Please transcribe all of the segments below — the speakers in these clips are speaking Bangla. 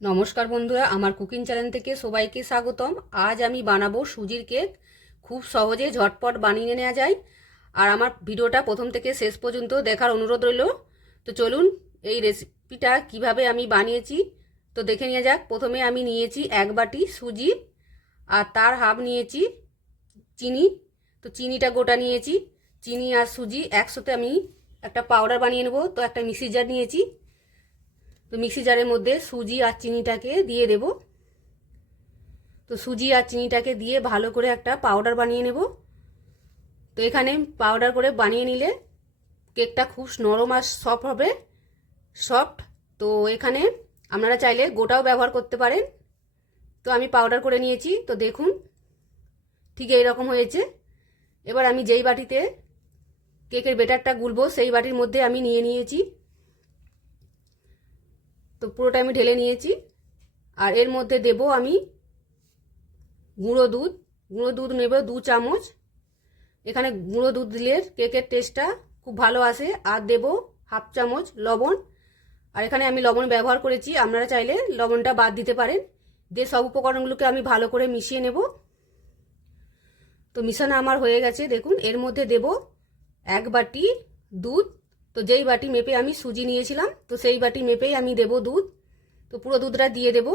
নমস্কার বন্ধুরা, আমার কুকিং চ্যানেল থেকে সবাইকে স্বাগতম। আজ আমি বানাবো সুজির কেক। খুব সহজে ঝটপট বানিয়ে নেওয়া যায়। আর আমার ভিডিওটা প্রথম থেকে শেষ পর্যন্ত দেখার অনুরোধ রইল। তো চলুন, এই রেসিপিটা কীভাবে আমি বানিয়েছি, তো দেখে নিয়ে যাক। প্রথমে আমি নিয়েছি এক বাটি সুজি, আর তার হাফ নিয়েছি চিনি। তো চিনিটা গোটা নিয়েছি। চিনি আর সুজি একসাথে আমি একটা পাউডার বানিয়ে নেব। তো একটা মিক্সি জার নিয়েছি। তো মিক্সি জারের মধ্যে সুজি আর চিনিটাকে দিয়ে দেব। তো সুজি আর চিনিটাকে দিয়ে ভালো করে একটা পাউডার বানিয়ে নেব। তো এখানে পাউডার করে বানিয়ে নিলে কেকটা খুব নরম আর সফট হবে, সফট। তো এখানে আপনারা চাইলে গোটাও ব্যবহার করতে পারেন। তো আমি পাউডার করে নিয়েছি, তো দেখুন ঠিক এই রকম হয়েছে। এবার আমি যেই বাটিতে কেকের বেটারটা গুলবো, সেই বাটির মধ্যে আমি নিয়ে নিয়েছি তো পুরোটা আমি ঢেলে নিয়েছি। আর এর মধ্যে দেব আমি গুঁড়ো দুধ। গুঁড়ো দুধ নেব দু চামচ। এখানে গুঁড়ো দুধ দিলে কেকের টেস্টটা খুব ভালো আসে। আর দেব হাফ চামচ লবণ। আর এখানে আমি লবণ ব্যবহার করেছি। আপনারা চাইলে লবণটা বাদ দিতে পারেন। দিয়ে সব উপকরণগুলোকে আমি ভালো করে মিশিয়ে নেব। তো মিশানো আমার হয়ে গেছে। দেখুন, এর মধ্যে দেব এক বাটি দুধ। তো যেই বাটি মেপে আমি সুজি নিয়েছিলাম, তো সেই বাটি মেপেই আমি দেব দুধ। তো পুরো দুধটা দিয়ে দেব।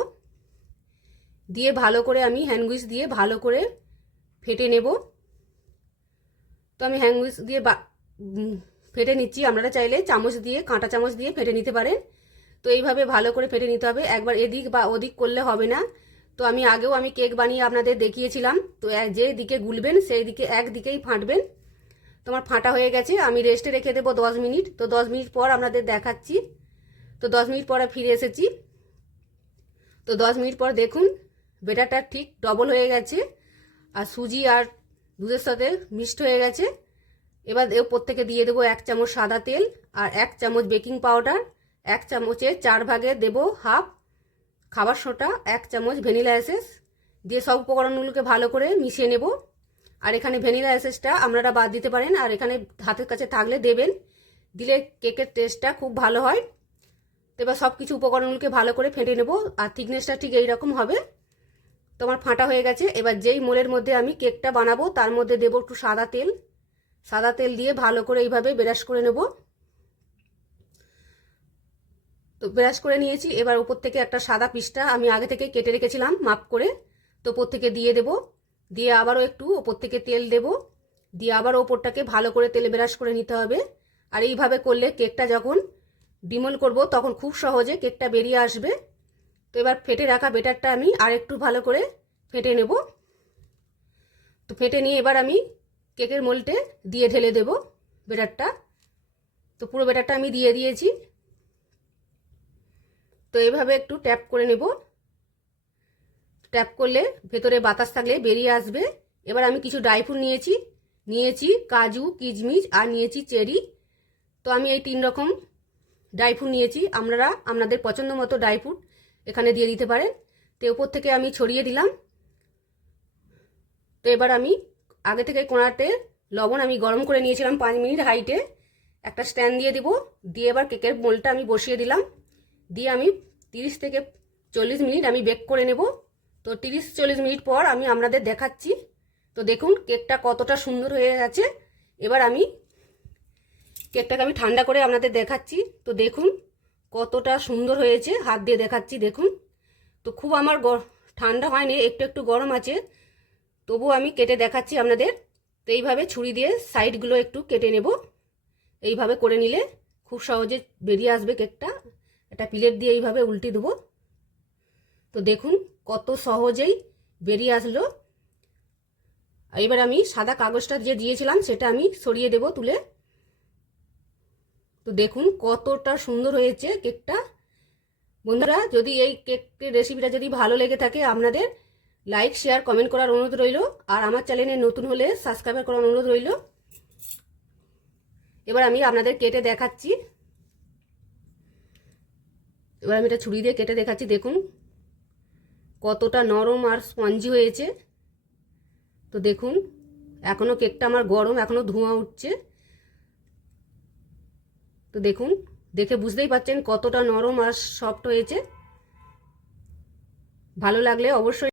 দিয়ে ভালো করে আমি হ্যান্ডউইচ দিয়ে ভালো করে ফেটে নেব। তো আমি হ্যান্ডউইচ দিয়ে ফেটে নিচ্ছি। আপনারা চাইলে চামচ দিয়ে, কাঁটা চামচ দিয়ে ফেটে নিতে পারেন। তো এইভাবে ভালো করে ফেটে নিতে হবে। একবার এদিক বা ওদিক করলে হবে না। তো আমি আগেও আমি কেক বানিয়ে আপনাদের দেখিয়েছিলাম। তো যে দিকে গুলবেন, সেই দিকে একদিকেই ফাটবেন। তোমার ফাটা হয়ে গেছে, আমি রেস্টে রেখে দেবো দশ মিনিট। তো দশ মিনিট পর আপনাদের দেখাচ্ছি। তো দশ মিনিট পরে ফিরে এসেছি। তো দশ মিনিট পর দেখুন, বেটারটা ঠিক ডবল হয়ে গেছে। আর সুজি আর দুধের সাথে মিক্সড হয়ে গেছে। এবার ওপর থেকে দিয়ে দেবো এক চামচ সাদা তেল আর এক চামচ বেকিং পাউডার এক চামচের চার ভাগে দেব হাফ খাবার সোটা, এক চামচ ভ্যানিলা এসেস দিয়ে সব উপকরণগুলোকে ভালো করে মিশিয়ে নেব। আর এখানে ভ্যানিলা এসেসটা আপনারা বাদ দিতে পারেন, আর এখানে হাতের কাছে থাকলে দেবেন। দিলে কেকের টেস্টটা খুব ভালো হয়। তো এবার সব কিছু উপকরণগুলোকে ভালো করে ফেটে নেব, আর থিকনেসটা ঠিক এইরকম হবে। তোমার ফাঁটা হয়ে গেছে। এবার যেই মোলের মধ্যে আমি কেকটা বানাবো, তার মধ্যে দেবো একটু সাদা তেল। সাদা তেল দিয়ে ভালো করে এইভাবে ব্রাশ করে নেব। তো ব্রাশ করে নিয়েছি। এবার উপর থেকে একটা সাদা পিসটা আমি আগে থেকে কেটে রেখেছিলাম মাপ করে। তো উপর থেকে দিয়ে দেব। দিয়ে আবারও একটু ওপর থেকে তেল দেব। দিয়ে আবার ওপরটাকে ভালো করে তেলে ব্রাশ করে নিতে হবে। আর এইভাবে করলে কেকটা যখন ডিমল করব, তখন খুব সহজে কেকটা বেরিয়ে আসবে। তো এবার ফেটে রাখা বেটারটা আমি আর একটু ভালো করে ফেটে নেব। তো ফেটে নিয়ে এবার আমি কেকের মোলটে দিয়ে ঢেলে দেব বেটারটা। তো পুরো বেটারটা আমি দিয়ে দিয়েছি। তো এভাবে একটু ট্যাপ করে নেব। ট্যাপ করলে ভেতরে বাতাস থাকলে বেরিয়ে আসবে। এবার আমি কিছু ড্রাই ফ্রুট নিয়েছি। নিয়েছি কাজু কিচমিচ আর নিয়েছি চেরি। তো আমি এই তিন রকম ড্রাই ফ্রুট নিয়েছি। আপনারা, আপনাদের পছন্দ মতো ড্রাই ফ্রুট এখানে দিয়ে দিতে পারেন। তো ওপর থেকে আমি ছড়িয়ে দিলাম। তো এবার আমি আগে থেকে কোনাতে লবণ আমি গরম করে নিয়েছিলাম পাঁচ মিনিট হাইটে। একটা স্ট্যান্ড দিয়ে দিব। দিয়ে এবার কেকের মোলটা আমি বসিয়ে দিলাম। দিয়ে আমি তিরিশ থেকে চল্লিশ মিনিট আমি বেক করে নেব। তো তিরিশ চল্লিশ মিনিট পর আমি আপনাদের দেখাচ্ছি। তো দেখুন, কেকটা কতটা সুন্দর হয়ে গেছে। এবার আমি কেকটাকে আমি ঠান্ডা করে আপনাদের দেখাচ্ছি। তো দেখুন, কতটা সুন্দর হয়েছে। হাত দিয়ে দেখাচ্ছি, দেখুন। তো খুব আমার ঠান্ডা হয়নি, একটু একটু গরম আছে। তবু আমি কেটে দেখাচ্ছি আপনাদের। তো এইভাবে ছুরি দিয়ে সাইডগুলো একটু কেটে নেব। এইভাবে করে নিলে খুব সহজে বেরিয়ে আসবে কেকটা। একটা প্লেট দিয়ে এইভাবে উল্টে দেবো। তো দেখুন কত সহজেই বেরিয়ে আসলো। এবার আমি সাদা কাগজটা যে দিয়েছিলাম সেটা আমি সরিয়ে দেব তুলে। তো দেখুন কতটা সুন্দর হয়েছে কেকটা। বন্ধুরা, যদি এই কেকের রেসিপিটা যদি ভালো লেগে থাকে আপনাদের লাইক শেয়ার কমেন্ট করার অনুরোধ রইল। আর আমার চ্যানেলে নতুন হলে সাবস্ক্রাইব করার অনুরোধ রইল। এবার আমি আপনাদের কেটে দেখাচ্ছি। এবার আমি এটা ছুরি দিয়ে কেটে দেখাচ্ছি, দেখুন। কতটা নরম আর স্পঞ্জি হয়েছে। তো দেখুন এখনও কেকটা আমার গরম এখনও ধোঁয়া উঠছে। তো দেখুন, দেখে বুঝতেই পাচ্ছেন কতটা নরম আর সফট হয়েছে। ভালো লাগলে অবশ্যই